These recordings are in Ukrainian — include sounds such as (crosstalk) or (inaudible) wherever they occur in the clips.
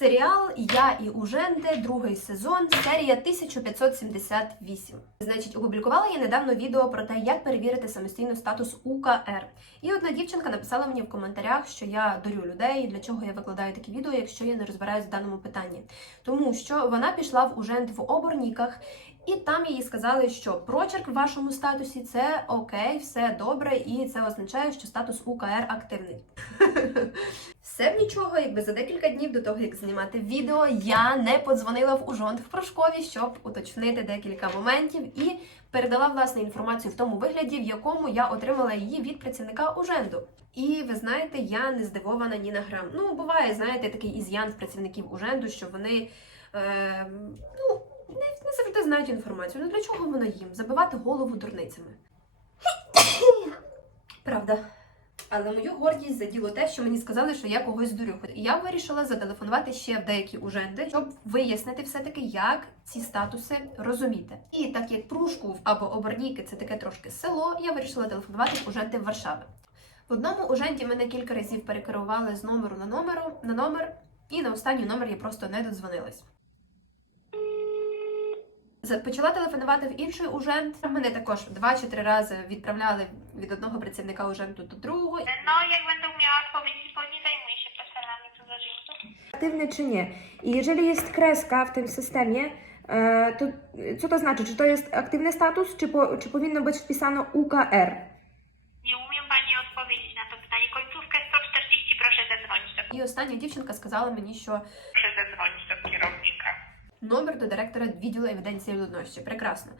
Серіал Я і Уженде, другий сезон, серія 1578. Значить, опублікувала я недавно відео про те, як перевірити самостійно статус УКР. І одна дівчинка написала мені в коментарях, що я дурю людей, для чого я викладаю такі відео, якщо я не розбираюсь в даному питанні. Тому що вона пішла в Уженд в оборніках, і там їй сказали, що прочерк в вашому статусі це окей, все добре, і це означає, що статус УКР активний. (laughs) Все б нічого, якби за декілька днів до того, як знімати відео, я не подзвонила в Ужонд в Прошкові, щоб уточнити декілька моментів і передала власне інформацію в тому вигляді, в якому я отримала її від працівника Уженду. І ви знаєте, я не здивована ні на грам. Ну, буває, знаєте, такий із'ян в працівників Уженду, що вони е, ну, не, не завжди знають інформацію. Ну для чого воно їм? Забивати голову дурницями. (coughs) Правда. Але мою гордість заділо те, що мені сказали, що я когось дурю. І я вирішила зателефонувати ще в деякі уженди, щоб вияснити все-таки, як ці статуси розуміти. І так як Прушков або Оберніки це таке трошки село, я вирішила телефонувати в уженди Варшави. В одному уженді мене кілька разів перекерували з номеру на номеру на номер, і на останній номер я просто не додзвонилась. Почала телефонувати в інший ужент. Мене також два чи три рази відправляли від одного працівника уженту до другого. No, jak będę miała odpowiedzi, bo nie zajmuję się profilami cudzoziemców. aktywny czy nie. I jeżeli jest kreska w tym systemie, e, to co to znaczy? Czy to jest aktywny status, czy, po, czy powinno być wpisano UKR? Nie umiem Pani odpowiedzieć na to pytanie. Końcówkę 140 proszę zadzwonić do, І остання сказала мені, що proszę zadzwonić. Номер до директора відділу евіденції людності. Прекрасно.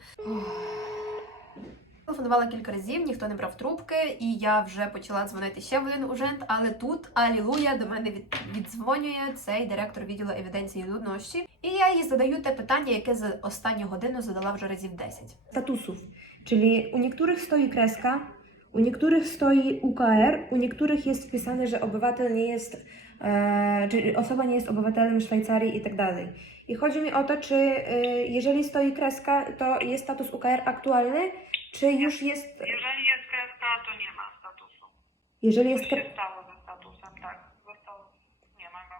Телефонувала кілька разів, ніхто не брав трубки, і я вже почала дзвонити ще в один ужент, але тут алілуя до мене від, віддзвонює цей директор відділу евіденції людності. І я їй задаю те питання, яке за останню годину задала вже разів 10. Statusów. Czyli u niektórych stoi kreska, u niektórych stoi UKR, u niektórych jest wpisane, że obywatel nie jest, e, czyli osoba nie jest obywatelem Szwajcarii i tak dalej. I chodzi mi o to, czy e, jeżeli stoi kreska, to jest status UKR aktualny, czy już jest, Jeżeli jest kreska, to nie ma statusu. jeżeli jest, Coś kre- się stało ze statusem, tak. Został, nie ma go.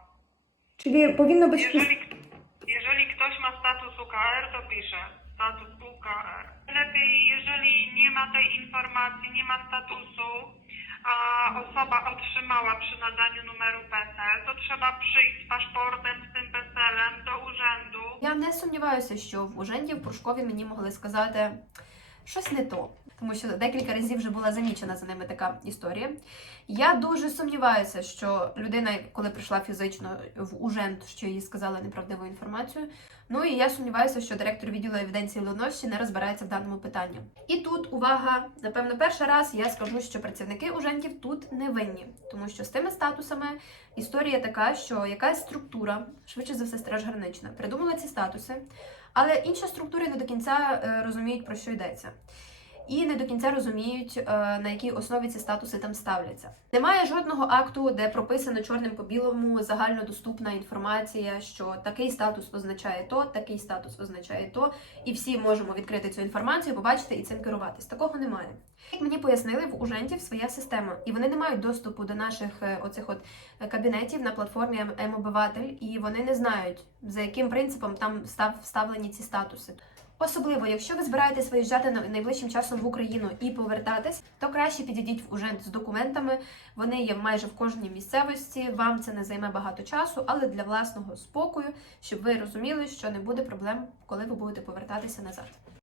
czyli powinno być wpis- Jeżeli, jeżeli ktoś ma status UKR, to pisze status UKR. Lepiej, jeżeli nie ma tej informacji, nie ma statusu, a osoba otrzymała przy nadaniu numeru PESEL, to trzeba przyjść z paszportem, z tym PESEL-em do urzędu. Я не сумніваюся, що в Уженді, в Пушкові мені могли сказати Щось не то, тому що декілька разів вже була замічена за ними така історія. Я дуже сумніваюся, що людина, коли прийшла фізично в Ужент, що їй сказали неправдиву інформацію. Ну і я сумніваюся, що директор відділу евіденції людності не розбирається в даному питанні. І тут увага, напевно, перший раз я скажу, що працівники ужентів тут не винні, тому що з тими статусами історія така, що якась структура, швидше за все, стражгранична, придумала ці статуси, але інші структури не до кінця е, розуміють, про що йдеться. І не до кінця розуміють, е, на якій основі ці статуси там ставляться. Немає жодного акту, де прописано чорним по білому загальнодоступна інформація, що такий статус означає то, такий статус означає то, і всі можемо відкрити цю інформацію, побачити і цим керуватись. Такого немає. Як мені пояснили, в Ужентів своя система, і вони не мають доступу до наших е, оцих от е, кабінетів на платформі М-обиватель, і вони не знають, за яким принципом там став вставлені ці статуси. Особливо, якщо ви збираєтесь виїжджати на- найближчим часом в Україну і повертатись, то краще підійдіть в Ужент з документами. Вони є майже в кожній місцевості. Вам це не займе багато часу, але для власного спокою, щоб ви розуміли, що не буде проблем, коли ви будете повертатися назад.